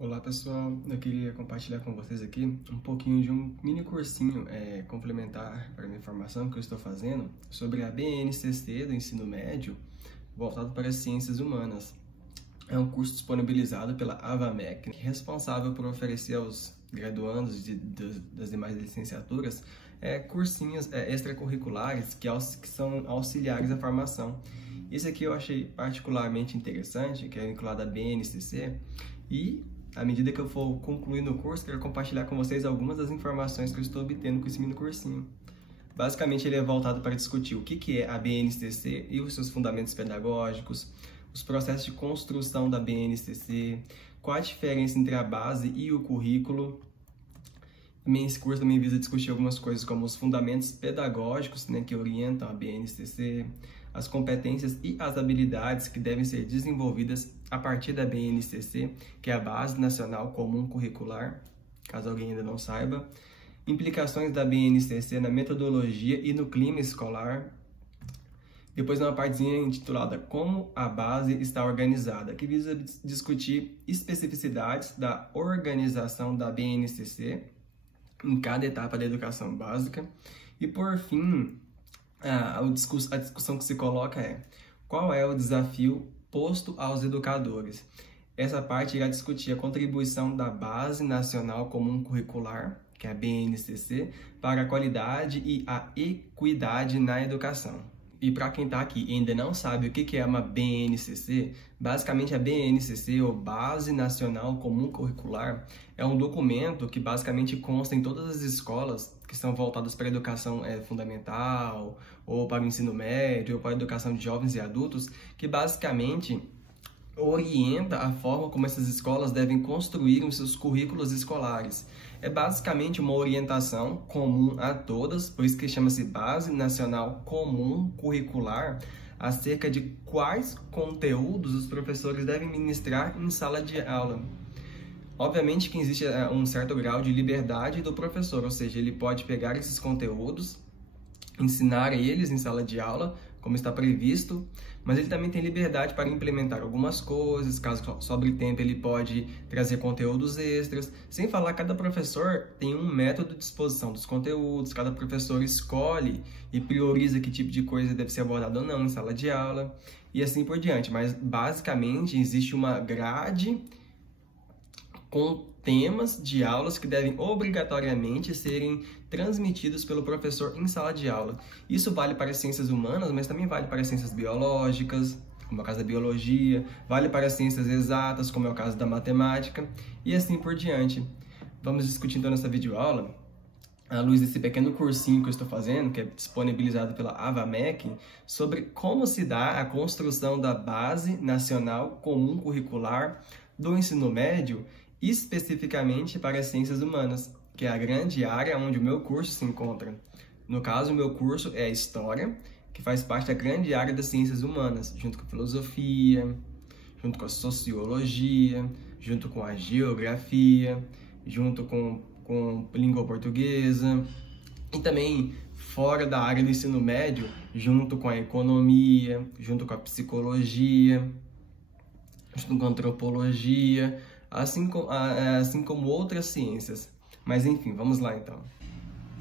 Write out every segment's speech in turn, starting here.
Olá pessoal, eu queria compartilhar com vocês aqui um pouquinho de um mini cursinho complementar para a minha formação que eu estou fazendo sobre a BNCC do ensino médio voltado para as ciências humanas. É um curso disponibilizado pela AVAMEC, responsável por oferecer aos graduandos das demais licenciaturas cursinhos extracurriculares que são auxiliares à formação. Isso aqui eu achei particularmente interessante, que é vinculado à BNCC, e à medida que eu for concluindo o curso, quero compartilhar com vocês algumas das informações que eu estou obtendo com esse mini cursinho. Basicamente, ele é voltado para discutir o que é a BNCC e os seus fundamentos pedagógicos, os processos de construção da BNCC, qual a diferença entre a base e o currículo. Esse curso também visa discutir algumas coisas como os fundamentos pedagógicos, que orientam a BNCC, as competências e as habilidades que devem ser desenvolvidas a partir da BNCC, que é a Base Nacional Comum Curricular, caso alguém ainda não saiba, implicações da BNCC na metodologia e no clima escolar. Depois uma partezinha intitulada Como a Base está Organizada, que visa discutir especificidades da organização da BNCC em cada etapa da educação básica. E por fim, a discussão que se coloca é: qual é o desafio posto aos educadores? Essa parte irá discutir a contribuição da Base Nacional Comum Curricular, que é a BNCC, para a qualidade e a equidade na educação. E para quem está aqui e ainda não sabe o que é uma BNCC, basicamente a BNCC, ou Base Nacional Comum Curricular, é um documento que basicamente consta em todas as escolas que são voltadas para a educação fundamental, ou para o ensino médio, ou para a educação de jovens e adultos, que basicamente orienta a forma como essas escolas devem construir os seus currículos escolares. É basicamente uma orientação comum a todas, por isso que chama-se Base Nacional Comum Curricular, acerca de quais conteúdos os professores devem ministrar em sala de aula. Obviamente que existe um certo grau de liberdade do professor, ou seja, ele pode pegar esses conteúdos, ensinar eles em sala de aula, como está previsto, mas ele também tem liberdade para implementar algumas coisas. Caso sobre tempo, ele pode trazer conteúdos extras. Sem falar, cada professor tem um método de exposição dos conteúdos, cada professor escolhe e prioriza que tipo de coisa deve ser abordada ou não em sala de aula, e assim por diante. Mas, basicamente, existe uma grade com temas de aulas que devem obrigatoriamente serem transmitidos pelo professor em sala de aula. Isso vale para as ciências humanas, mas também vale para as ciências biológicas, como é o caso da biologia, vale para as ciências exatas, como é o caso da matemática, e assim por diante. Vamos discutir então nessa videoaula, à luz desse pequeno cursinho que eu estou fazendo, que é disponibilizado pela AVAMEC, sobre como se dá a construção da Base Nacional Comum Curricular do ensino médio, especificamente para as ciências humanas, que é a grande área onde o meu curso se encontra. No caso, o meu curso é a História, que faz parte da grande área das ciências humanas, junto com a filosofia, junto com a sociologia, junto com a geografia, junto com língua portuguesa, e também fora da área do ensino médio, junto com a economia, junto com a psicologia, junto com a antropologia, assim como outras ciências. Mas enfim, vamos lá então.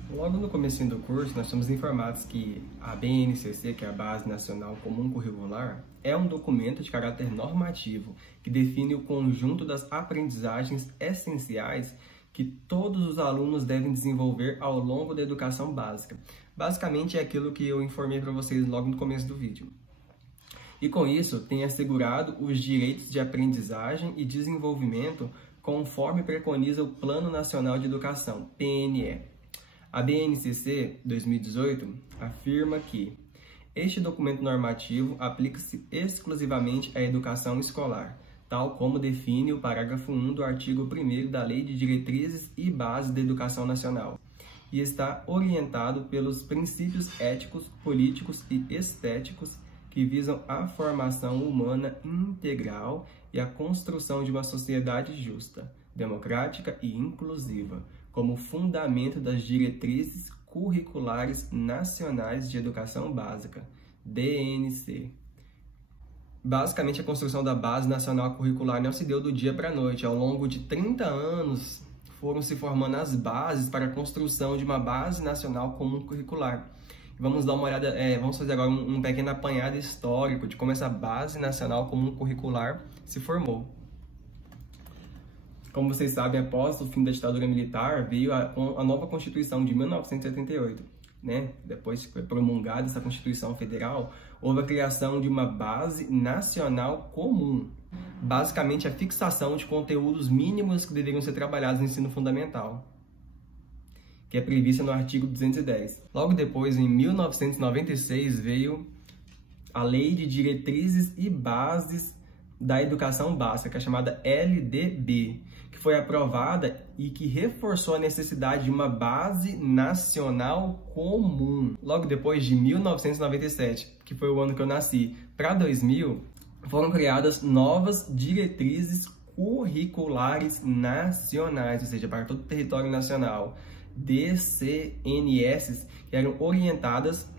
Logo no comecinho do curso, nós somos informados que a BNCC, que é a Base Nacional Comum Curricular, é um documento de caráter normativo que define o conjunto das aprendizagens essenciais que todos os alunos devem desenvolver ao longo da educação básica. Basicamente é aquilo que eu informei para vocês logo no começo do vídeo. E com isso, tem assegurado os direitos de aprendizagem e desenvolvimento conforme preconiza o Plano Nacional de Educação, PNE. A BNCC 2018 afirma que este documento normativo aplica-se exclusivamente à educação escolar, tal como define o parágrafo 1 do artigo 1º da Lei de Diretrizes e Bases da Educação Nacional, e está orientado pelos princípios éticos, políticos e estéticos que visam a formação humana integral e a construção de uma sociedade justa, democrática e inclusiva, como fundamento das diretrizes curriculares nacionais de educação básica, DNC. Basicamente, a construção da Base Nacional Curricular não se deu do dia para a noite. Ao longo de 30 anos, foram se formando as bases para a construção de uma Base Nacional Comum Curricular. Vamos dar uma olhada, vamos fazer agora um pequeno apanhado histórico de como essa Base Nacional Comum Curricular se formou. Como vocês sabem, após o fim da ditadura militar, veio a nova Constituição de 1988. Depois que foi promulgada essa Constituição Federal, houve a criação de uma Base Nacional Comum. Basicamente, a fixação de conteúdos mínimos que deveriam ser trabalhados no ensino fundamental, que é prevista no artigo 210. Logo depois, em 1996, veio a Lei de Diretrizes e Bases da Educação Básica, que é chamada LDB, que foi aprovada e que reforçou a necessidade de uma Base Nacional Comum. Logo depois, de 1997, que foi o ano que eu nasci, para 2000, foram criadas novas diretrizes curriculares nacionais, ou seja, para todo o território nacional, DCNS, que eram orientadas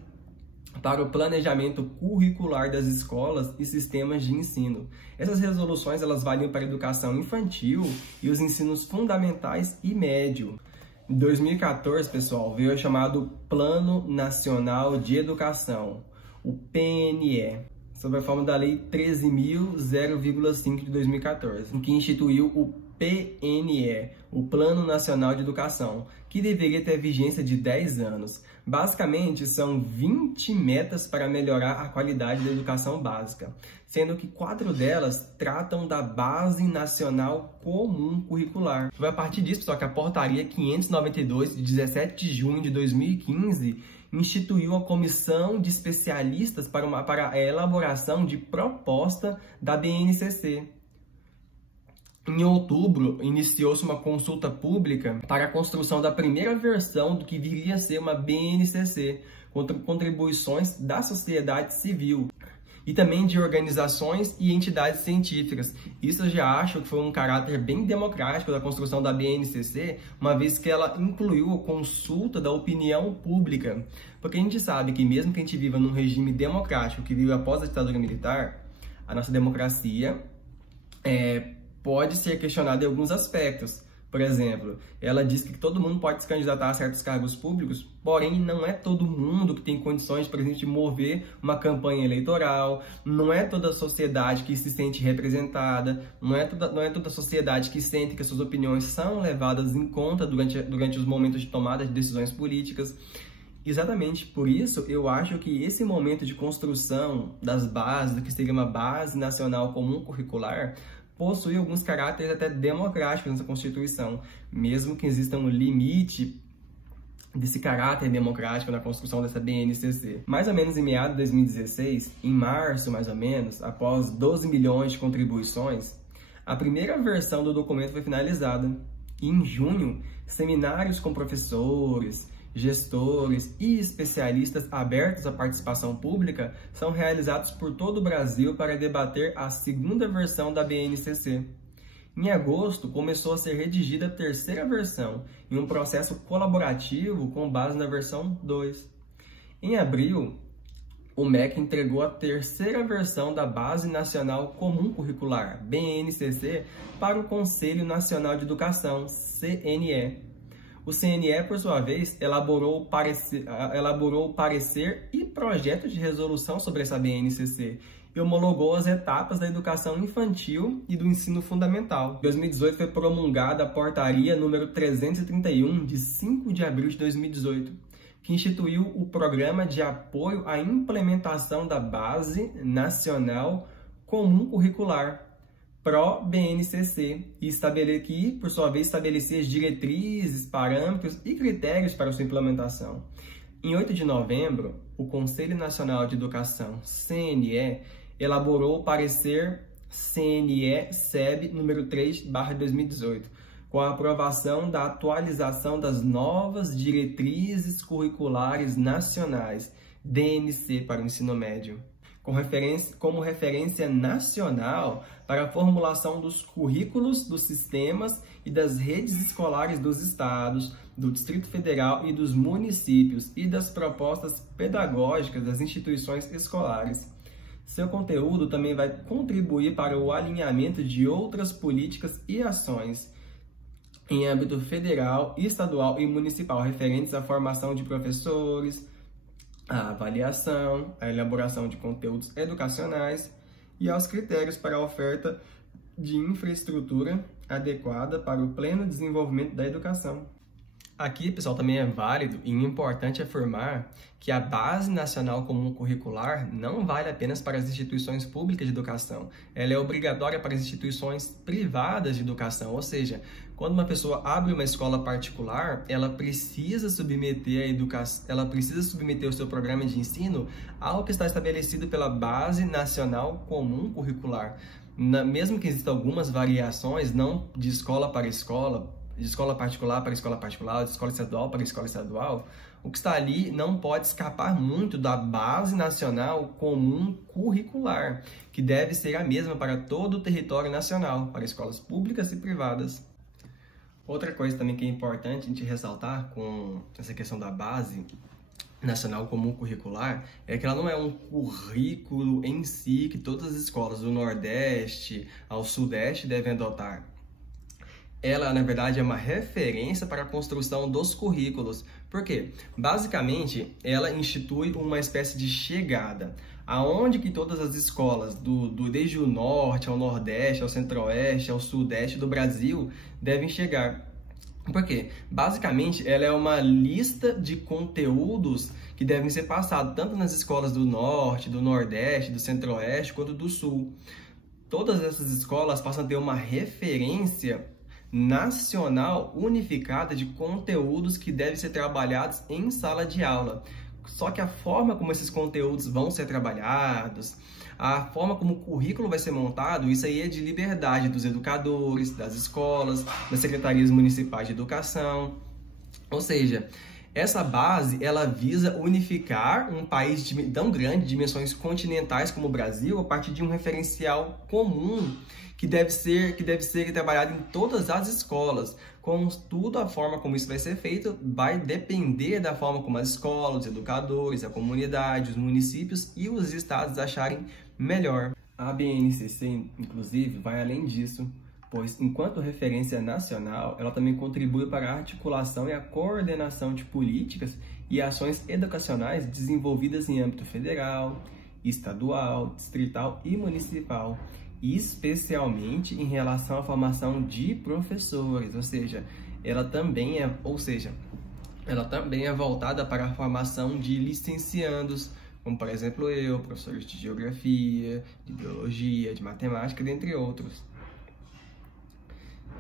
para o planejamento curricular das escolas e sistemas de ensino. Essas resoluções elas valiam para a educação infantil e os ensinos fundamentais e médio. Em 2014, pessoal, veio o chamado Plano Nacional de Educação, o PNE, sob a forma da Lei 13.005 de 2014, em que instituiu o PNE, o Plano Nacional de Educação, que deveria ter vigência de 10 anos. Basicamente, são 20 metas para melhorar a qualidade da educação básica, sendo que 4 delas tratam da Base Nacional Comum Curricular. Foi a partir disso, pessoal, que a Portaria 592, de 17 de junho de 2015, instituiu a Comissão de Especialistas para a elaboração de proposta da BNCC. Em outubro, iniciou-se uma consulta pública para a construção da primeira versão do que viria a ser uma BNCC, com contribuições da sociedade civil e também de organizações e entidades científicas. Isso eu já acho que foi um caráter bem democrático da construção da BNCC, uma vez que ela incluiu a consulta da opinião pública. Porque a gente sabe que mesmo que a gente viva num regime democrático que vive após a ditadura militar, a nossa democracia pode ser questionada em alguns aspectos. Por exemplo, ela diz que todo mundo pode se candidatar a certos cargos públicos, porém não é todo mundo que tem condições, por exemplo, de mover uma campanha eleitoral, não é toda a sociedade que se sente representada, não é toda a sociedade que sente que as suas opiniões são levadas em conta durante os momentos de tomada de decisões políticas. Exatamente por isso, eu acho que esse momento de construção das bases, do que seria uma Base Nacional Comum Curricular, possui alguns caráteres até democráticos nessa Constituição, mesmo que exista um limite desse caráter democrático na construção dessa BNCC. Mais ou menos em meados de 2016, em março mais ou menos, após 12 milhões de contribuições, a primeira versão do documento foi finalizada. E em junho, seminários com professores, gestores e especialistas abertos à participação pública são realizados por todo o Brasil para debater a segunda versão da BNCC. Em agosto, começou a ser redigida a terceira versão, em um processo colaborativo com base na versão 2. Em abril, o MEC entregou a terceira versão da Base Nacional Comum Curricular, BNCC, para o Conselho Nacional de Educação, CNE. O CNE, por sua vez, elaborou o parecer e projeto de resolução sobre essa BNCC e homologou as etapas da educação infantil e do ensino fundamental. Em 2018 foi promulgada a Portaria número 331, de 5 de abril de 2018, que instituiu o Programa de Apoio à Implementação da Base Nacional Comum Curricular, PRO-BNCC, que, por sua vez, estabelecia as diretrizes, parâmetros e critérios para sua implementação. Em 8 de novembro, o Conselho Nacional de Educação, CNE, elaborou o parecer CNE-SEB número 3/2018, com a aprovação da atualização das novas diretrizes curriculares nacionais, DNC, para o ensino médio, como referência nacional para a formulação dos currículos dos sistemas e das redes escolares dos estados, do Distrito Federal e dos municípios e das propostas pedagógicas das instituições escolares, Seu conteúdo também vai contribuir para o alinhamento de outras políticas e ações em âmbito federal, estadual e municipal, referentes à formação de professores, à avaliação, à elaboração de conteúdos educacionais e aos critérios para a oferta de infraestrutura adequada para o pleno desenvolvimento da educação. Aqui, pessoal, também é válido e importante afirmar que a Base Nacional Comum Curricular não vale apenas para as instituições públicas de educação. Ela é obrigatória para as instituições privadas de educação, ou seja, quando uma pessoa abre uma escola particular, ela precisa submeter o seu programa de ensino ao que está estabelecido pela Base Nacional Comum Curricular. Mesmo que existam algumas variações, não de escola para escola, de escola particular para escola particular, de escola estadual para escola estadual, o que está ali não pode escapar muito da Base Nacional Comum Curricular, que deve ser a mesma para todo o território nacional, para escolas públicas e privadas. Outra coisa também que é importante a gente ressaltar com essa questão da Base Nacional Comum Curricular é que ela não é um currículo em si que todas as escolas do Nordeste ao Sudeste devem adotar. Ela, na verdade, é uma referência para a construção dos currículos. Por quê? Basicamente, ela institui uma espécie de chegada, aonde que todas as escolas, desde o Norte ao Nordeste, ao Centro-Oeste, ao Sudeste do Brasil, devem chegar. Por quê? Basicamente, ela é uma lista de conteúdos que devem ser passados tanto nas escolas do Norte, do Nordeste, do Centro-Oeste, quanto do Sul. Todas essas escolas passam a ter uma referência nacional unificada de conteúdos que devem ser trabalhados em sala de aula. Só que a forma como esses conteúdos vão ser trabalhados, a forma como o currículo vai ser montado, isso aí é de liberdade dos educadores, das escolas, das secretarias municipais de educação. Ou seja, essa base, ela visa unificar um país tão grande, de dimensões continentais como o Brasil, a partir de um referencial comum que deve ser trabalhado em todas as escolas. Contudo, a forma como isso vai ser feito vai depender da forma como as escolas, os educadores, a comunidade, os municípios e os estados acharem melhor. A BNCC, inclusive, vai além disso, pois, enquanto referência nacional, ela também contribui para a articulação e a coordenação de políticas e ações educacionais desenvolvidas em âmbito federal, estadual, distrital e municipal, especialmente em relação à formação de professores, ou seja, ela também é voltada para a formação de licenciandos, como por exemplo eu, professores de geografia, de biologia, de matemática, dentre outros.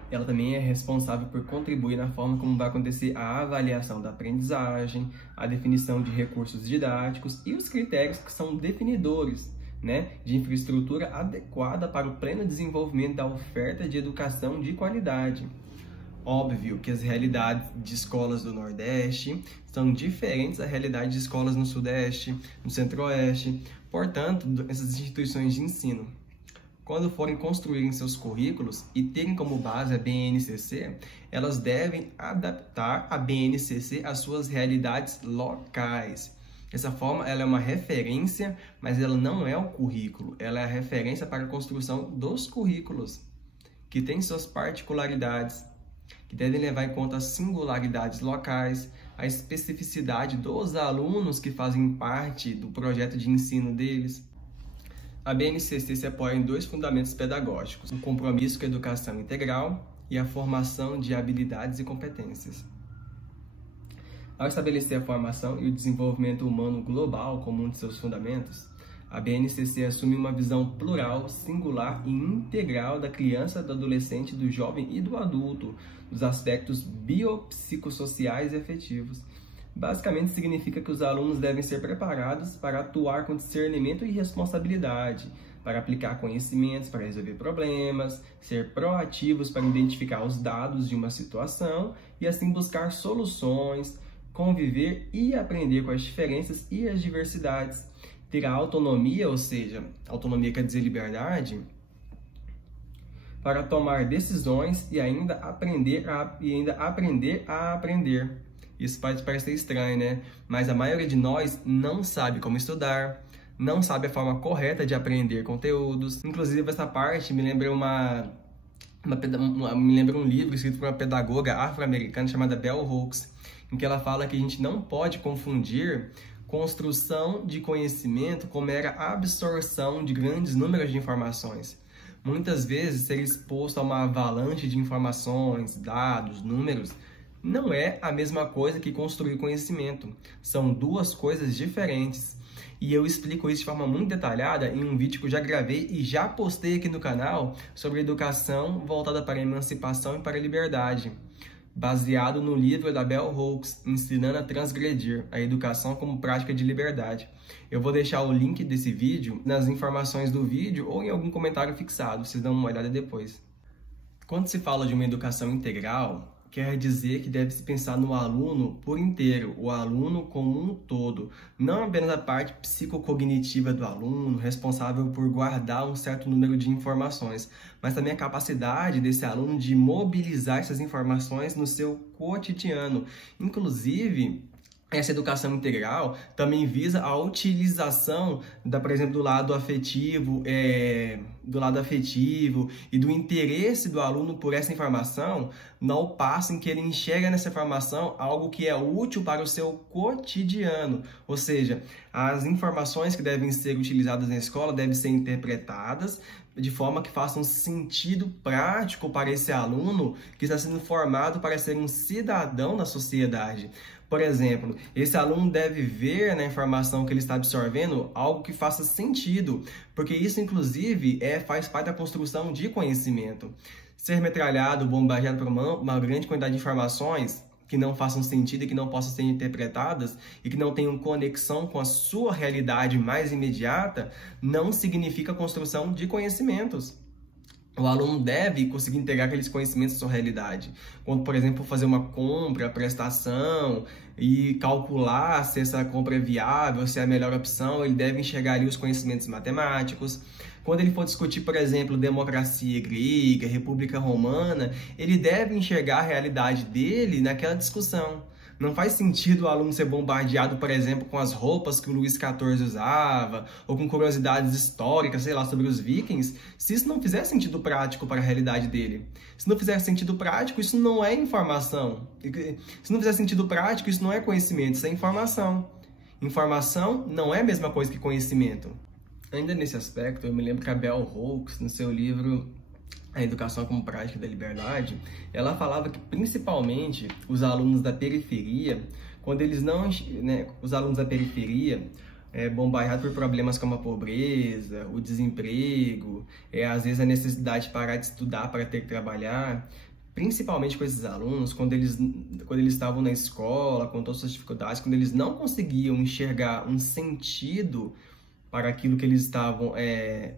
Ela também é responsável por contribuir na forma como vai acontecer a avaliação da aprendizagem, a definição de recursos didáticos e os critérios que são definidores, de infraestrutura adequada para o pleno desenvolvimento da oferta de educação de qualidade. Óbvio que as realidades de escolas do Nordeste são diferentes da realidade de escolas no Sudeste, no Centro-Oeste. Portanto, essas instituições de ensino, quando forem construírem seus currículos e terem como base a BNCC, elas devem adaptar a BNCC às suas realidades locais. Dessa forma, ela é uma referência, mas ela não é o currículo. Ela é a referência para a construção dos currículos, que têm suas particularidades, que devem levar em conta as singularidades locais, a especificidade dos alunos que fazem parte do projeto de ensino deles. A BNCC se apoia em dois fundamentos pedagógicos: o compromisso com a educação integral e a formação de habilidades e competências. Ao estabelecer a formação e o desenvolvimento humano global como um de seus fundamentos, a BNCC assume uma visão plural, singular e integral da criança, do adolescente, do jovem e do adulto, dos aspectos biopsicossociais e afetivos. Basicamente, significa que os alunos devem ser preparados para atuar com discernimento e responsabilidade, para aplicar conhecimentos para resolver problemas, ser proativos para identificar os dados de uma situação e assim buscar soluções, conviver e aprender com as diferenças e as diversidades, ter a autonomia, ou seja, autonomia quer dizer liberdade, para tomar decisões e ainda aprender a aprender. Isso pode parecer estranho, né? Mas a maioria de nós não sabe como estudar, não sabe a forma correta de aprender conteúdos. Inclusive, essa parte me lembra me lembra um livro escrito por uma pedagoga afro-americana chamada Bell Hooks, em que ela fala que a gente não pode confundir construção de conhecimento com mera absorção de grandes números de informações. Muitas vezes, ser exposto a uma avalanche de informações, dados, números, não é a mesma coisa que construir conhecimento. São duas coisas diferentes. E eu explico isso de forma muito detalhada em um vídeo que eu já gravei e já postei aqui no canal sobre educação voltada para a emancipação e para a liberdade, baseado no livro da Bell Hooks, Ensinando a Transgredir, a Educação como Prática de Liberdade. Eu vou deixar o link desse vídeo nas informações do vídeo ou em algum comentário fixado, vocês dão uma olhada depois. Quando se fala de uma educação integral, quer dizer que deve-se pensar no aluno por inteiro, o aluno como um todo, não apenas a parte psicocognitiva do aluno, responsável por guardar um certo número de informações, mas também a capacidade desse aluno de mobilizar essas informações no seu cotidiano. Inclusive, essa educação integral também visa a utilização, por exemplo, do lado afetivo e do interesse do aluno por essa informação, ao passo em que ele enxerga nessa informação algo que é útil para o seu cotidiano. Ou seja, as informações que devem ser utilizadas na escola devem ser interpretadas de forma que façam sentido prático para esse aluno que está sendo formado para ser um cidadão da sociedade. Por exemplo, esse aluno deve ver na informação que ele está absorvendo algo que faça sentido, porque isso, inclusive, faz parte da construção de conhecimento. Ser metralhado, bombardeado por uma grande quantidade de informações que não façam sentido e que não possam ser interpretadas e que não tenham conexão com a sua realidade mais imediata, não significa construção de conhecimentos. O aluno deve conseguir integrar aqueles conhecimentos à sua realidade. Quando, por exemplo, fazer uma compra, prestação e calcular se essa compra é viável, se é a melhor opção, ele deve enxergar ali os conhecimentos matemáticos. Quando ele for discutir, por exemplo, democracia grega, república romana, ele deve enxergar a realidade dele naquela discussão. Não faz sentido o aluno ser bombardeado, por exemplo, com as roupas que o Luís XIV usava, ou com curiosidades históricas, sei lá, sobre os vikings, se isso não fizer sentido prático para a realidade dele. Se não fizer sentido prático, isso não é informação. Se não fizer sentido prático, isso não é conhecimento, isso é informação. Informação não é a mesma coisa que conhecimento. Ainda nesse aspecto, eu me lembro que a Bell Hooks, no seu livro A Educação como Prática da Liberdade, ela falava que principalmente os alunos da periferia, quando eles não, os alunos da periferia, bombardeados por problemas como a pobreza, o desemprego, às vezes a necessidade de parar de estudar para ter que trabalhar, principalmente com esses alunos, quando eles estavam na escola, com todas as dificuldades, quando eles não conseguiam enxergar um sentido para aquilo que eles estavam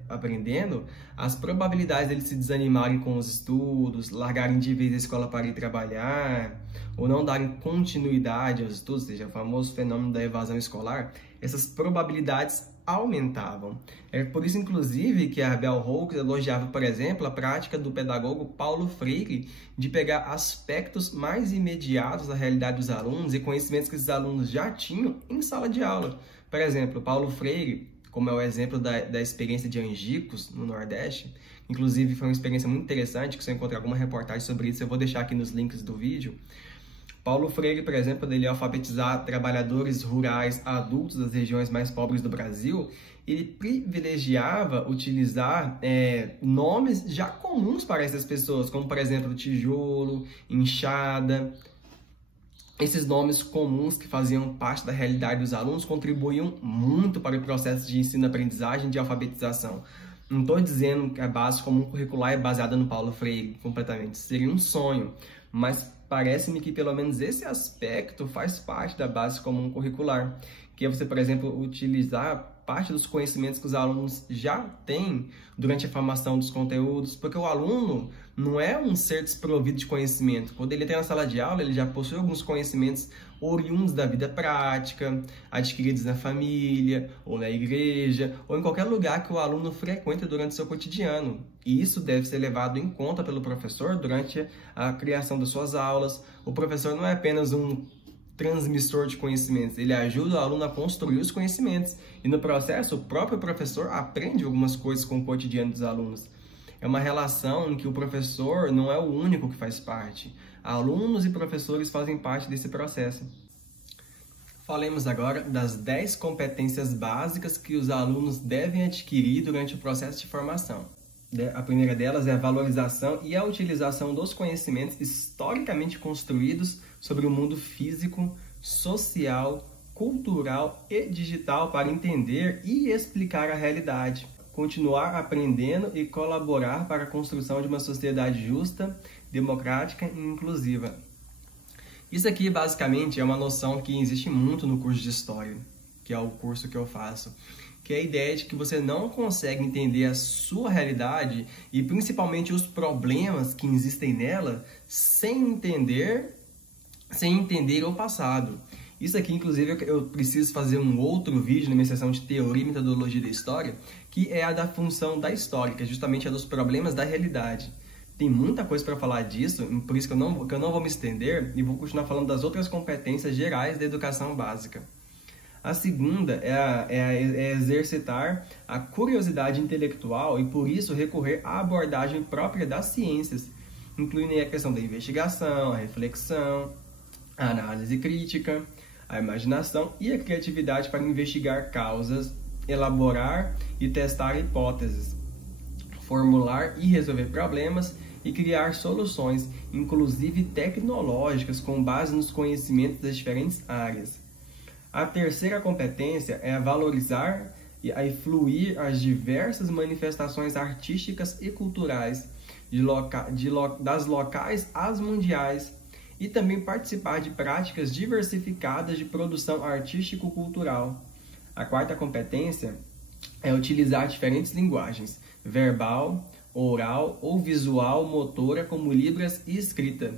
aprendendo, as probabilidades deles se desanimarem com os estudos, largarem de vez a escola para ir trabalhar, ou não darem continuidade aos estudos, ou seja, o famoso fenômeno da evasão escolar, essas probabilidades aumentavam. É por isso, inclusive, que a Bell Hooks elogiava, por exemplo, a prática do pedagogo Paulo Freire de pegar aspectos mais imediatos da realidade dos alunos e conhecimentos que esses alunos já tinham em sala de aula. Por exemplo, Paulo Freire, como é o exemplo da experiência de Angicos, no Nordeste, inclusive foi uma experiência muito interessante, que se eu encontrar alguma reportagem sobre isso, eu vou deixar aqui nos links do vídeo. Paulo Freire, por exemplo, ele alfabetizar trabalhadores rurais adultos das regiões mais pobres do Brasil, ele privilegiava utilizar nomes já comuns para essas pessoas, como, por exemplo, tijolo, enxada. Esses nomes comuns que faziam parte da realidade dos alunos contribuíam muito para o processo de ensino-aprendizagem e de alfabetização. Não estou dizendo que a base comum curricular é baseada no Paulo Freire completamente, seria um sonho, mas parece-me que pelo menos esse aspecto faz parte da base comum curricular, que é você, por exemplo, utilizar parte dos conhecimentos que os alunos já têm durante a formação dos conteúdos, porque o aluno não é um ser desprovido de conhecimento. Quando ele entra na sala de aula, ele já possui alguns conhecimentos oriundos da vida prática, adquiridos na família, ou na igreja, ou em qualquer lugar que o aluno frequenta durante o seu cotidiano. E isso deve ser levado em conta pelo professor durante a criação das suas aulas. O professor não é apenas um transmissor de conhecimentos, ele ajuda o aluno a construir os conhecimentos e no processo o próprio professor aprende algumas coisas com o cotidiano dos alunos. É uma relação em que o professor não é o único que faz parte. Alunos e professores fazem parte desse processo. Falemos agora das 10 competências básicas que os alunos devem adquirir durante o processo de formação. A primeira delas é a valorização e a utilização dos conhecimentos historicamente construídos sobre o mundo físico, social, cultural e digital para entender e explicar a realidade. Continuar aprendendo e colaborar para a construção de uma sociedade justa, democrática e inclusiva. Isso aqui, basicamente, é uma noção que existe muito no curso de História, que é o curso que eu faço, que é a ideia de que você não consegue entender a sua realidade e, principalmente, os problemas que existem nela sem entender o passado. Isso aqui, inclusive, eu preciso fazer um outro vídeo na minha seção de Teoria e Metodologia da História, que é a da função da história, que é justamente a dos problemas da realidade. Tem muita coisa para falar disso, por isso que eu não vou me estender e vou continuar falando das outras competências gerais da educação básica. A segunda é exercitar a curiosidade intelectual e, por isso, recorrer à abordagem própria das ciências, incluindo a questão da investigação, a reflexão, a análise crítica, a imaginação e a criatividade para investigar causas, elaborar e testar hipóteses, formular e resolver problemas e criar soluções, inclusive tecnológicas, com base nos conhecimentos das diferentes áreas. A terceira competência é valorizar e fluir as diversas manifestações artísticas e culturais, das locais às mundiais, e também participar de práticas diversificadas de produção artístico-cultural. A quarta competência é utilizar diferentes linguagens, verbal, oral ou visual, motora, como libras e escrita.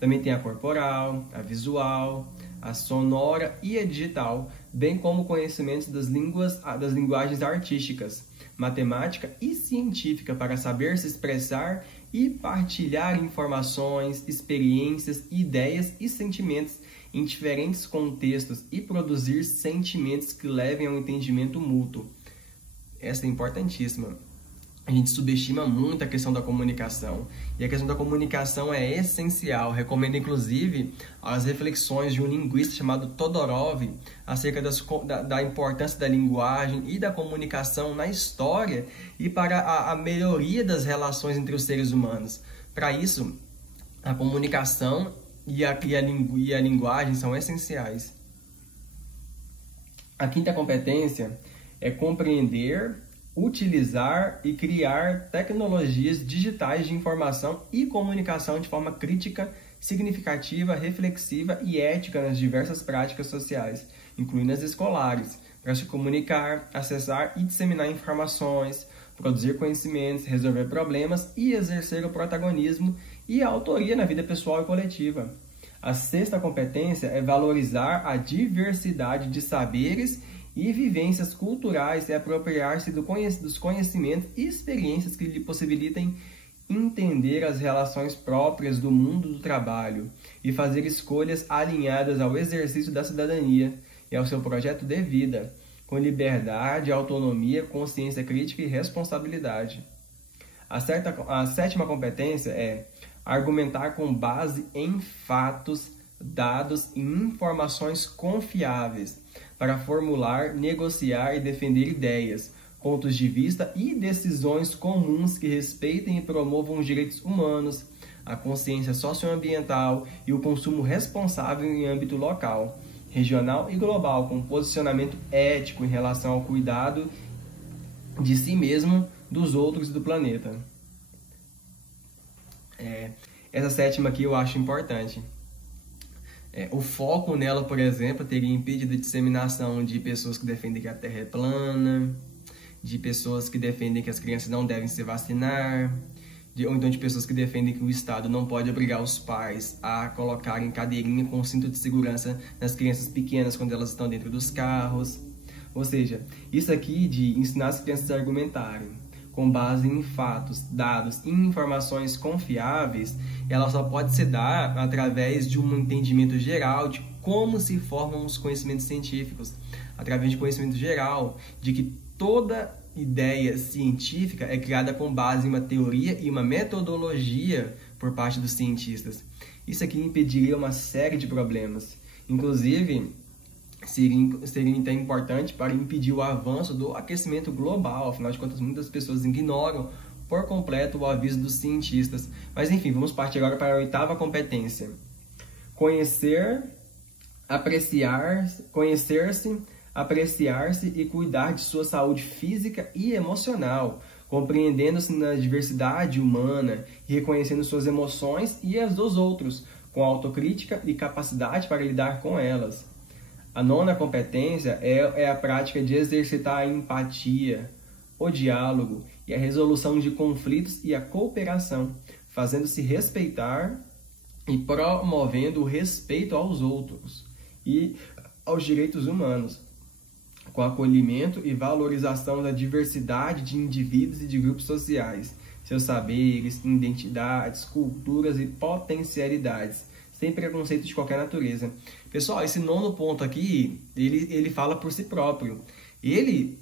Também tem a corporal, a visual, a sonora e a digital, bem como conhecimentos das linguagens artísticas, matemática e científica para saber se expressar e partilhar informações, experiências, ideias e sentimentos em diferentes contextos e produzir sentimentos que levem ao entendimento mútuo. Essa é importantíssima. A gente subestima muito a questão da comunicação, e a questão da comunicação é essencial. Recomendo, inclusive, as reflexões de um linguista chamado Todorov acerca da importância da linguagem e da comunicação na história e para a melhoria das relações entre os seres humanos. Para isso, a comunicação e a linguagem são essenciais. A quinta competência é compreender, utilizar e criar tecnologias digitais de informação e comunicação de forma crítica, significativa, reflexiva e ética nas diversas práticas sociais, incluindo as escolares, para se comunicar, acessar e disseminar informações, produzir conhecimentos, resolver problemas e exercer o protagonismo e a autoria na vida pessoal e coletiva. A sexta competência é valorizar a diversidade de saberes e vivências culturais e apropriar-se dos conhecimentos e experiências que lhe possibilitem entender as relações próprias do mundo do trabalho e fazer escolhas alinhadas ao exercício da cidadania e ao seu projeto de vida, com liberdade, autonomia, consciência crítica e responsabilidade. A sétima competência é argumentar com base em fatos, dados e informações confiáveis para formular, negociar e defender ideias, pontos de vista e decisões comuns que respeitem e promovam os direitos humanos, a consciência socioambiental e o consumo responsável em âmbito local, regional e global, com posicionamento ético em relação ao cuidado de si mesmo, dos outros e do planeta. Essa sétima aqui eu acho importante. O foco nela, por exemplo, teria impedido a disseminação de pessoas que defendem que a Terra é plana, de pessoas que defendem que as crianças não devem se vacinar, ou então de pessoas que defendem que o Estado não pode obrigar os pais a colocarem cadeirinha com cinto de segurança nas crianças pequenas quando elas estão dentro dos carros. Ou seja, isso aqui de ensinar as crianças a argumentarem com base em fatos, dados e informações confiáveis, ela só pode se dar através de um entendimento geral de como se formam os conhecimentos científicos, através de conhecimento geral, de que toda ideia científica é criada com base em uma teoria e uma metodologia por parte dos cientistas. Isso aqui impediria uma série de problemas. Inclusive, seria então importante para impedir o avanço do aquecimento global. Afinal de contas, muitas pessoas ignoram por completo o aviso dos cientistas. Mas enfim, vamos partir agora para a 8ª competência. Conhecer-se, apreciar-se e cuidar de sua saúde física e emocional, compreendendo-se na diversidade humana e reconhecendo suas emoções e as dos outros, com autocrítica e capacidade para lidar com elas. A 9ª competência é a prática de exercitar a empatia, o diálogo e a resolução de conflitos e a cooperação, fazendo-se respeitar e promovendo o respeito aos outros e aos direitos humanos, com acolhimento e valorização da diversidade de indivíduos e de grupos sociais, seus saberes, identidades, culturas e potencialidades, sem preconceito de qualquer natureza. Pessoal, esse 9º ponto aqui, ele fala por si próprio. Ele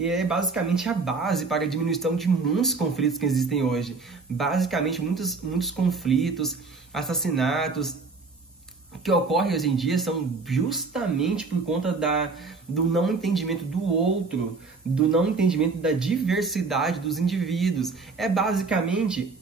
é basicamente a base para a diminuição de muitos conflitos que existem hoje. Basicamente, muitos conflitos, assassinatos que ocorrem hoje em dia são justamente por conta do não entendimento do outro, do não entendimento da diversidade dos indivíduos. É basicamente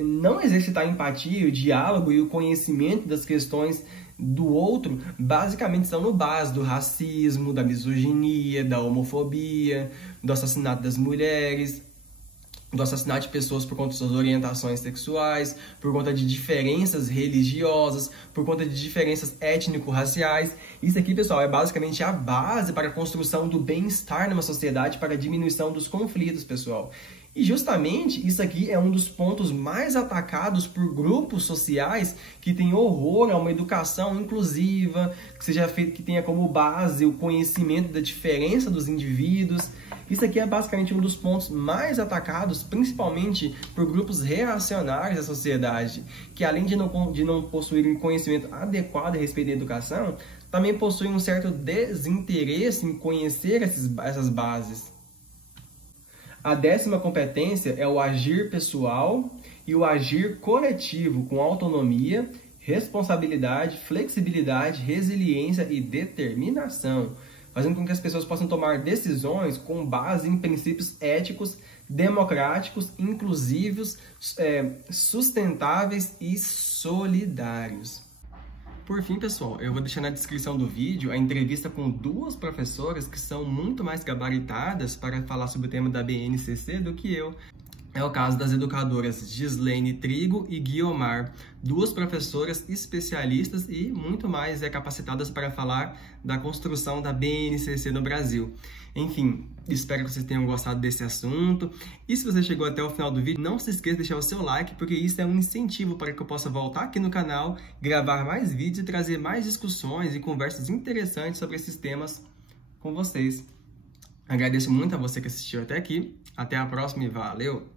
não exercitar a empatia, o diálogo e o conhecimento das questões do outro, basicamente são no base do racismo, da misoginia, da homofobia, do assassinato das mulheres, do assassinato de pessoas por conta de suas orientações sexuais, por conta de diferenças religiosas, por conta de diferenças étnico-raciais. Isso aqui, pessoal, é basicamente a base para a construção do bem-estar numa sociedade, para a diminuição dos conflitos, pessoal. E justamente isso aqui é um dos pontos mais atacados por grupos sociais que têm horror a uma educação inclusiva, que tenha como base o conhecimento da diferença dos indivíduos. Isso aqui é basicamente um dos pontos mais atacados, principalmente por grupos reacionários da sociedade, que além de não possuírem conhecimento adequado a respeito da educação, também possuem um certo desinteresse em conhecer essas bases. A 10ª competência é o agir pessoal e o agir coletivo com autonomia, responsabilidade, flexibilidade, resiliência e determinação, fazendo com que as pessoas possam tomar decisões com base em princípios éticos, democráticos, inclusivos, sustentáveis e solidários. Por fim, pessoal, eu vou deixar na descrição do vídeo a entrevista com 2 professoras que são muito mais gabaritadas para falar sobre o tema da BNCC do que eu. É o caso das educadoras Gislaine Trigo e Guiomar, 2 professoras especialistas e muito mais capacitadas para falar da construção da BNCC no Brasil. Enfim, espero que vocês tenham gostado desse assunto. E se você chegou até o final do vídeo, não se esqueça de deixar o seu like, porque isso é um incentivo para que eu possa voltar aqui no canal, gravar mais vídeos e trazer mais discussões e conversas interessantes sobre esses temas com vocês. Agradeço muito a você que assistiu até aqui. Até a próxima e valeu!